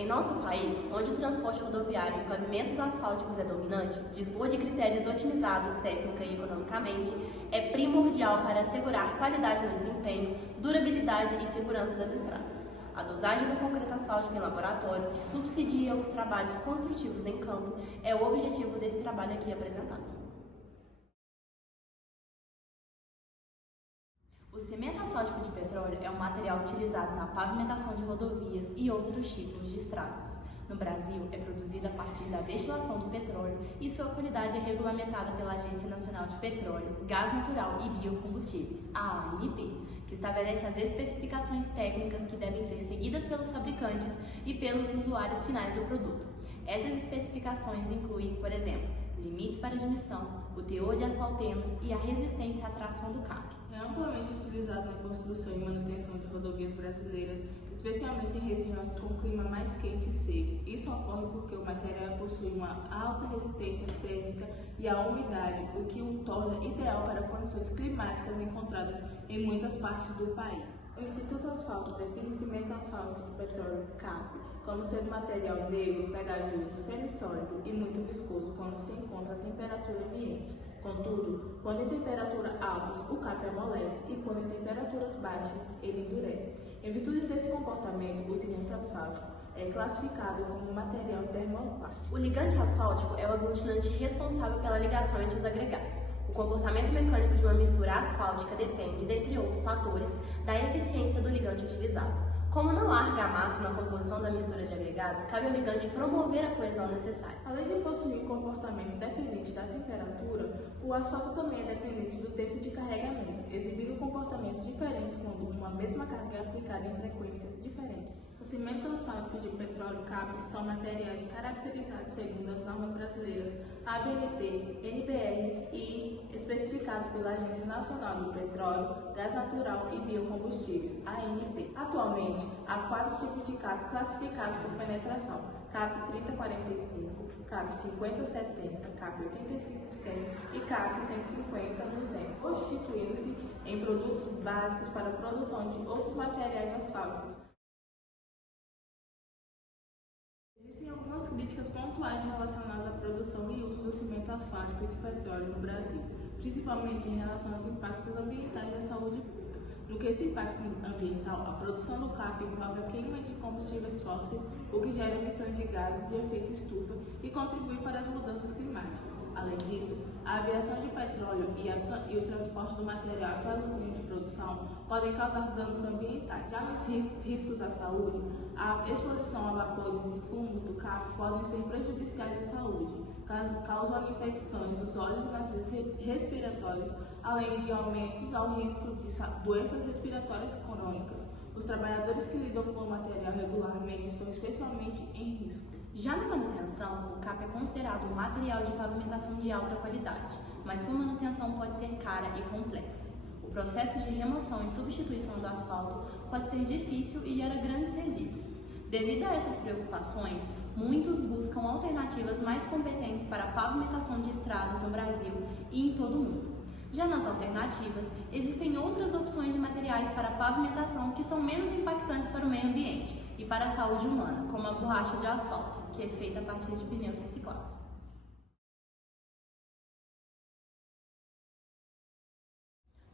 Em nosso país, onde o transporte rodoviário em pavimentos asfálticos é dominante, dispor de critérios otimizados técnica e economicamente é primordial para assegurar qualidade no desempenho, durabilidade e segurança das estradas. A dosagem do concreto asfáltico em laboratório, que subsidia os trabalhos construtivos em campo, é o objetivo desse trabalho aqui apresentado. O cimento asfáltico de petróleo é um material utilizado na pavimentação de rodovias e outros tipos de estradas. No Brasil, é produzido a partir da destilação do petróleo e sua qualidade é regulamentada pela Agência Nacional de Petróleo, Gás Natural e Biocombustíveis, a ANP, que estabelece as especificações técnicas que devem ser seguidas pelos fabricantes e pelos usuários finais do produto. Essas especificações incluem, por exemplo, limites para admissão, o teor de asfaltenos e a resistência à tração do CAP. É amplamente utilizado na construção e manutenção de rodovias brasileiras, especialmente em regiões com clima mais quente e seco. Isso ocorre porque o material possui uma alta resistência térmica e à umidade, o que o torna ideal para condições climáticas encontradas em muitas partes do país. O Instituto Asfalto define cimento asfáltico de petróleo, CAP, como sendo material negro, pegajoso, semissólido e muito viscoso quando se encontra a temperatura ambiente. Contudo, quando em temperaturas altas, o CAP amolece e quando em temperaturas baixas, ele endurece. Em virtude desse comportamento, o cimento asfáltico é classificado como material termoplástico. O ligante asfáltico é o aglutinante responsável pela ligação entre os agregados. O comportamento mecânico de uma mistura asfáltica depende, dentre outros fatores, da eficiência do ligante utilizado. Como não há argamassa na composição da mistura de agregados, cabe ao ligante promover a coesão necessária. Além de possuir um comportamento dependente da temperatura, o asfalto também é dependente do tempo de carregamento, exibindo comportamentos diferentes quando uma mesma carga é aplicada em frequências diferentes. Os cimentos asfálticos de petróleo CAP são materiais caracterizados segundo as normas brasileiras ABNT, NBR e especificados pela Agência Nacional do Petróleo, Gás Natural e Biocombustíveis, ANP. Atualmente, há 4 tipos de CAP classificados por penetração: CAP 3045, CAP 5070, CAP 85-100 e CAP 150-200, constituindo-se em produtos básicos para a produção de outros materiais asfálticos. Existem algumas críticas pontuais relacionadas à produção e uso do cimento asfáltico de petróleo no Brasil, principalmente em relação aos impactos ambientais e à saúde pública. No que esse impacto ambiental, a produção do CAP envolve a queima de combustíveis fósseis, o que gera emissões de gases de efeito estufa e contribui para as mudanças climáticas. Além disso, a aviação de petróleo e o transporte do material até as usinas de produção podem causar danos ambientais. Já nos riscos à saúde, a exposição a vapores e fumos do CAP podem ser prejudiciais à saúde, causando infecções nos olhos e nas vias respiratórias, além de aumentos ao risco de doenças respiratórias crônicas. Os trabalhadores que lidam com o material regularmente estão especialmente em risco. Já na manutenção, o CAP é considerado um material de pavimentação de alta qualidade, mas sua manutenção pode ser cara e complexa. O processo de remoção e substituição do asfalto pode ser difícil e gera grandes resíduos. Devido a essas preocupações, muitos buscam alternativas mais competentes para a pavimentação de estradas no Brasil e em todo o mundo. Já nas alternativas, existem outras opções de materiais para pavimentação que são menos impactantes para o meio ambiente e para a saúde humana, como a borracha de asfalto, que é feita a partir de pneus reciclados.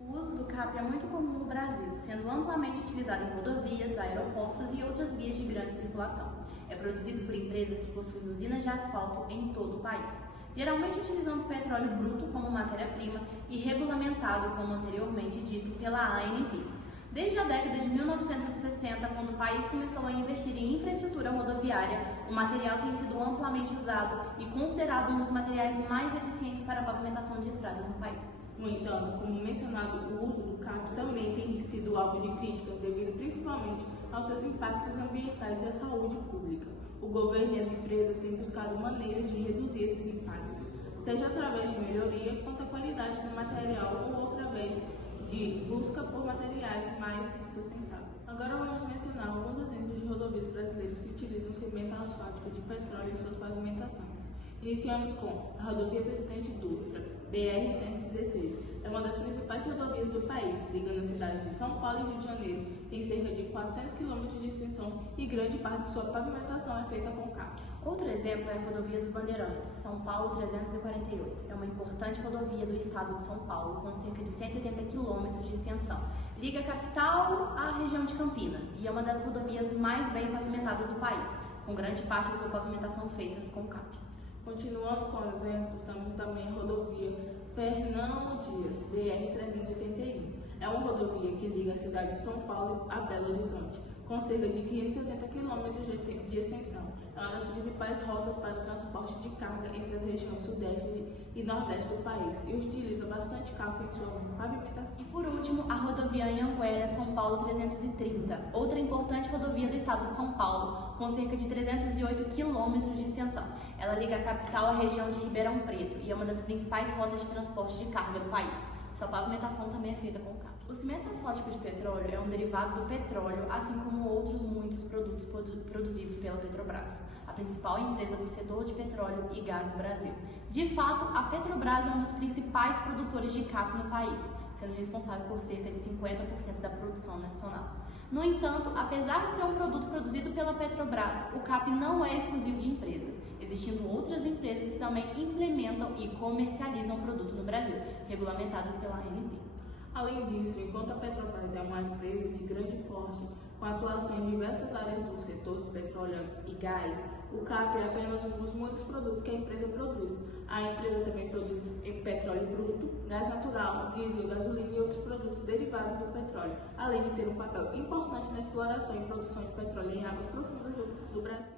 O uso do CAP é muito comum no Brasil, sendo amplamente utilizado em rodovias, aeroportos e outras vias de grande circulação. É produzido por empresas que possuem usinas de asfalto em todo o país, geralmente utilizando petróleo bruto como matéria-prima e regulamentado, como anteriormente dito, pela ANP. Desde a década de 1960, quando o país começou a investir em infraestrutura rodoviária, o material tem sido amplamente usado e considerado um dos materiais mais eficientes para a pavimentação de estradas no país. No entanto, como mencionado, o uso do CAP também tem sido alvo de críticas devido principalmente aos seus impactos ambientais e à saúde pública. O governo e as empresas têm buscado maneiras de reduzir esses impactos, seja através de melhoria quanto à qualidade do material ou através de busca por materiais mais sustentáveis. Agora vamos mencionar alguns exemplos de rodovias brasileiras que utilizam cimento asfáltico de petróleo em suas pavimentações. Iniciamos com a rodovia Presidente Dutra, BR-116. É uma das principais rodovias do país, ligando as cidades de São São Paulo e Rio de Janeiro tem cerca de 400 km de extensão e grande parte de sua pavimentação é feita com CAP. Outro exemplo é a Rodovia dos Bandeirantes, São Paulo 348. É uma importante rodovia do estado de São Paulo, com cerca de 180 km de extensão. Liga a capital à região de Campinas e é uma das rodovias mais bem pavimentadas do país, com grande parte da sua pavimentação feitas com CAP. Continuando com exemplos, temos também a rodovia Fernão Dias, BR-381. É uma rodovia que liga a cidade de São Paulo a Belo Horizonte, com cerca de 570 km de extensão. É uma das principais rotas para o transporte de carga entre as regiões sudeste e nordeste do país e utiliza bastante CAP em sua pavimentação. E por último, a rodovia Anhanguera, São Paulo 330, outra importante rodovia do estado de São Paulo, com cerca de 308 km de extensão. Ela liga a capital à região de Ribeirão Preto e é uma das principais rotas de transporte de carga do país. Sua pavimentação também é feita com CAP. O cimento asfáltico de petróleo é um derivado do petróleo, assim como outros muitos produtos produzidos pela Petrobras, a principal empresa do setor de petróleo e gás no Brasil. De fato, a Petrobras é um dos principais produtores de CAP no país, sendo responsável por cerca de 50% da produção nacional. No entanto, apesar de ser um produto produzido pela Petrobras, o CAP não é exclusivo de empresas, existindo outras empresas que também implementam e comercializam o produto no Brasil, regulamentadas pela ANP. Além disso, enquanto a Petrobras é uma empresa de grande porte, com atuação em diversas áreas do setor de petróleo e gás, o CAP é apenas um dos muitos produtos que a empresa produz. A empresa também produz petróleo bruto, gás natural, diesel, gasolina e outros produtos derivados do petróleo, além de ter um papel importante na exploração e produção de petróleo em águas profundas do Brasil.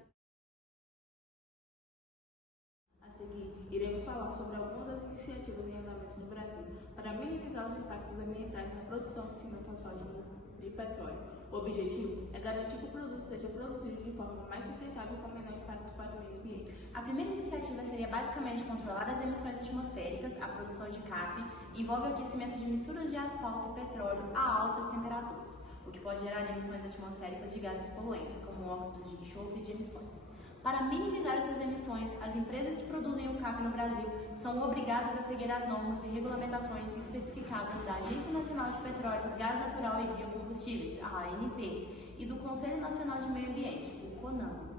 A seguir, iremos falar sobre algumas das iniciativas em andamento no Brasil para minimizar os impactos ambientais na produção de cimento asfáltico de petróleo. O objetivo é garantir que o produto seja produzido de forma mais sustentável com menor impacto para o meio ambiente. A primeira iniciativa seria basicamente controlar as emissões atmosféricas. A produção de CAP envolve o aquecimento de misturas de asfalto e petróleo a altas temperaturas, o que pode gerar emissões atmosféricas de gases poluentes, como óxidos de enxofre e de emissões. Para minimizar essas emissões, as empresas que produzem o CAP no Brasil são obrigadas a seguir as normas e regulamentações especificadas da Agência Nacional de Petróleo, Gás Natural e Biocombustíveis, a ANP, e do Conselho Nacional de Meio Ambiente, o CONAMA.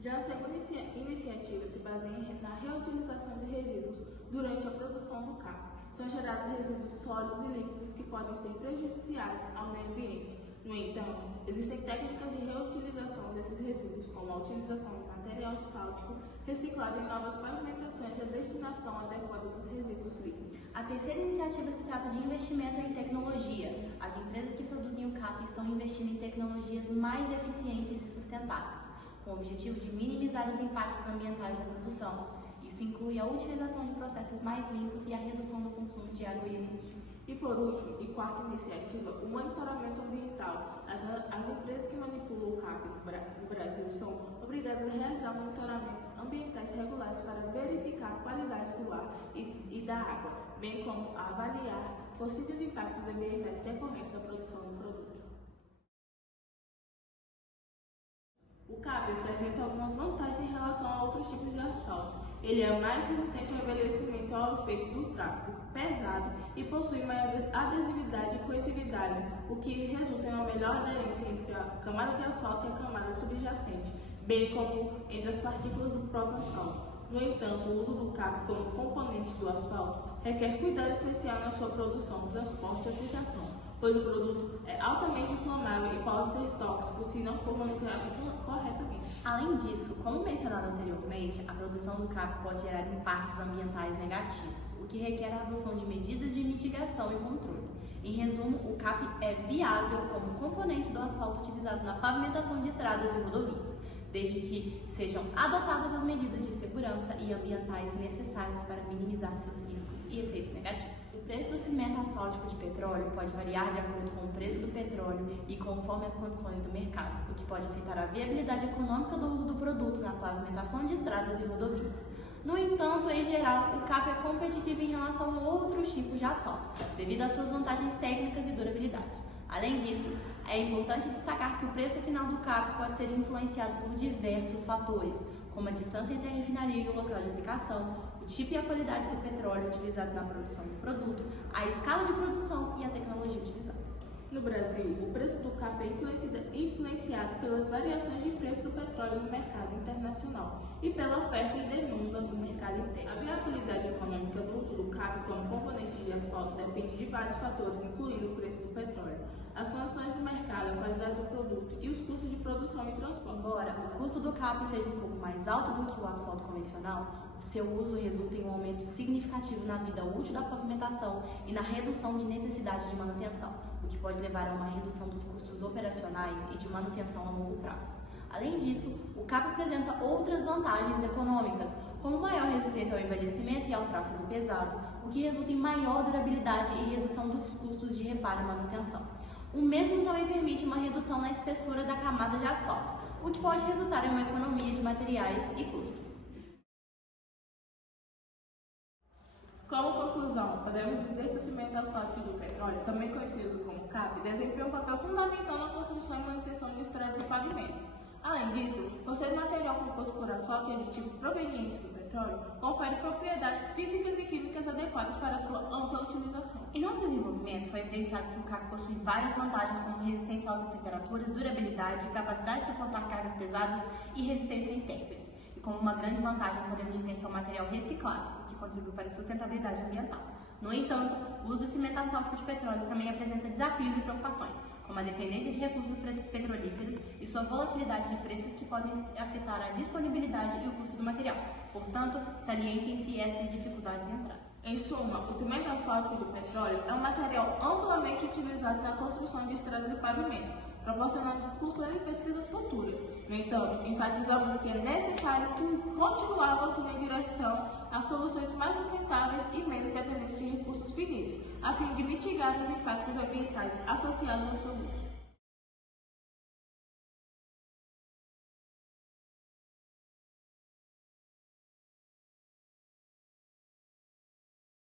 Já a segunda iniciativa se baseia na reutilização de resíduos durante a produção do CAP. São gerados resíduos sólidos e líquidos que podem ser prejudiciais ao meio ambiente. No entanto, existem técnicas de reutilização desses resíduos, como a utilização de material asfáltico reciclado em novas pavimentações e a destinação adequada dos resíduos líquidos. A terceira iniciativa se trata de investimento em tecnologia. As empresas que produzem o CAP estão investindo em tecnologias mais eficientes e sustentáveis, com o objetivo de minimizar os impactos ambientais da produção. Isso inclui a utilização de processos mais limpos e a redução do consumo de água e energia. E por último, e quarta iniciativa, o monitoramento ambiental. As empresas que manipulam o CAP no Brasil são obrigadas a realizar monitoramentos ambientais regulares para verificar a qualidade do ar e da água, bem como avaliar possíveis impactos ambientais decorrentes da produção do produto. O CAP apresenta algumas vantagens em relação a outros tipos de asfalto. Ele é mais resistente ao envelhecimento e ao efeito do tráfego pesado e possui maior adesividade e coesividade, o que resulta em uma melhor aderência entre a camada de asfalto e a camada subjacente, bem como entre as partículas do próprio asfalto. No entanto, o uso do CAP como componente do asfalto requer cuidado especial na sua produção, transporte e aplicação, pois o produto é altamente inflamável e pode ser tóxico se não for manuseado corretamente. Além disso, como mencionado anteriormente, a produção do CAP pode gerar impactos ambientais negativos, o que requer a adoção de medidas de mitigação e controle. Em resumo, o CAP é viável como componente do asfalto utilizado na pavimentação de estradas e rodovias, desde que sejam adotadas as medidas de segurança e ambientais necessárias para minimizar seus riscos e efeitos negativos. O preço do cimento asfáltico de petróleo pode variar de acordo com o preço do petróleo e conforme as condições do mercado, o que pode afetar a viabilidade econômica do uso do produto na pavimentação de estradas e rodovias. No entanto, em geral, o CAP é competitivo em relação a outros tipos de asfalto, devido às suas vantagens técnicas e durabilidade. Além disso, é importante destacar que o preço final do CAP pode ser influenciado por diversos fatores, como a distância entre a refinaria e o local de aplicação, o tipo e a qualidade do petróleo utilizado na produção do produto, a escala de produção e a tecnologia utilizada. No Brasil, o preço do CAP é influenciado pelas variações de preço do petróleo no mercado internacional e pela oferta e demanda no mercado interno. A viabilidade econômica do uso do CAP como componente de asfalto depende de vários fatores, incluindo o preço do petróleo, as condições do mercado, a qualidade do produto e os custos de produção e transporte. Embora o custo do CAP seja um pouco mais alto do que o asfalto convencional, o seu uso resulta em um aumento significativo na vida útil da pavimentação e na redução de necessidade de manutenção, o que pode levar a uma redução dos custos operacionais e de manutenção a longo prazo. Além disso, o CAP apresenta outras vantagens econômicas, como maior resistência ao envelhecimento e ao tráfego pesado, o que resulta em maior durabilidade e redução dos custos de reparo e manutenção. O mesmo também permite uma redução na espessura da camada de asfalto, o que pode resultar em uma economia de materiais e custos. Como conclusão, podemos dizer que o cimento asfáltico de petróleo, também conhecido como CAP, desempenha um papel fundamental na construção e manutenção de estradas e pavimentos. Além disso, por ser material composto por asfalto e aditivos provenientes do petróleo, confere propriedades físicas e químicas adequadas para a sua ampla utilização. Em nosso desenvolvimento, foi evidenciado que o CAP possui várias vantagens como resistência a altas temperaturas, durabilidade, capacidade de suportar cargas pesadas e resistência a intempéries. E como uma grande vantagem, podemos dizer que é um material reciclável, o que contribui para a sustentabilidade ambiental. No entanto, o uso do cimento asfáltico de petróleo também apresenta desafios e preocupações, como a dependência de recursos petrolíferos e sua volatilidade de preços que podem afetar a disponibilidade e o custo do material. Portanto, salientem-se essas dificuldades e entraves. Em suma, o cimento asfáltico de petróleo é um material amplamente utilizado na construção de estradas e pavimentos, proporcionando discussões e pesquisas futuras. No entanto, enfatizamos que é necessário continuar avançando em direção a soluções mais sustentáveis e menos dependentes de recursos finitos, a fim de mitigar os impactos ambientais associados ao seu uso.